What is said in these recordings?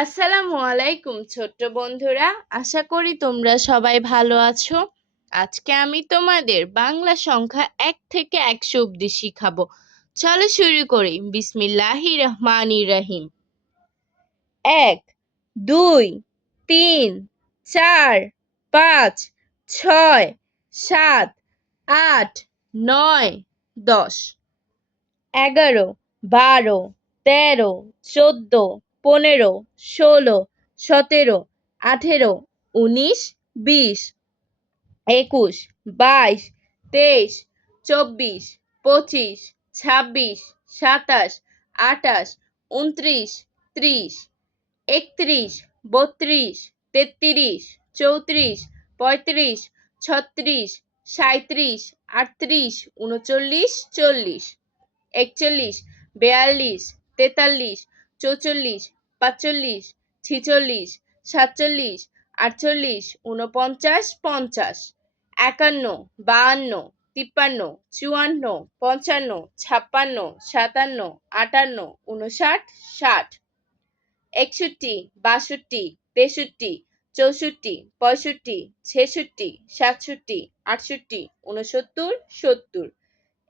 আসসালামু আলাইকুম ছোট্ট বন্ধুরা, আশা করি তোমরা সবাই ভালো আছো। আজকে আমি তোমাদের বাংলা সংখ্যা 1 থেকে 100 অব্দি শিখাবো। চলো শুরু করি। বিসমিল্লাহির রহমানির রহিম। 1, 2, 3, 4, 5, 6, 7, 8, 9, 10, 11, 12, 13, 14, 15, 16, 17, 18, 19, 20, 21, 22, 23, 24, 25, 26, 27, 28, 29, 30, 31, 32, 33, 34, 35, 36, 37, 38, 39, 40, 41, 42, 43, 44, 45, 46, 47, 48, 49, 50, 51, 52, 53, 54, 55, 56, 57, 58, 59, 60, 61, 62, 63, 64, 65, 66, 67, 68, 69, 70,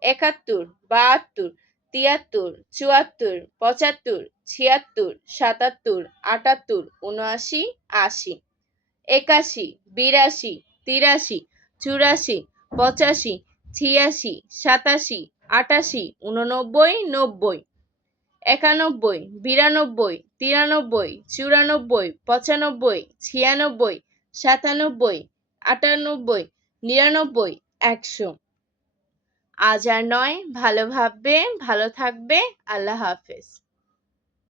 71, 72, 73, 74, 75, 76, 77, 78, 79, 80, 81, 82, 83, 84, 85, 86, 87, 88, 89, 90, 91, 92, 93, 94, 95, 96, 97, 98, 99, 100। আজ আর নয়, ভালো ভাববে, ভালো থাকবে। আল্লাহ হাফেজ।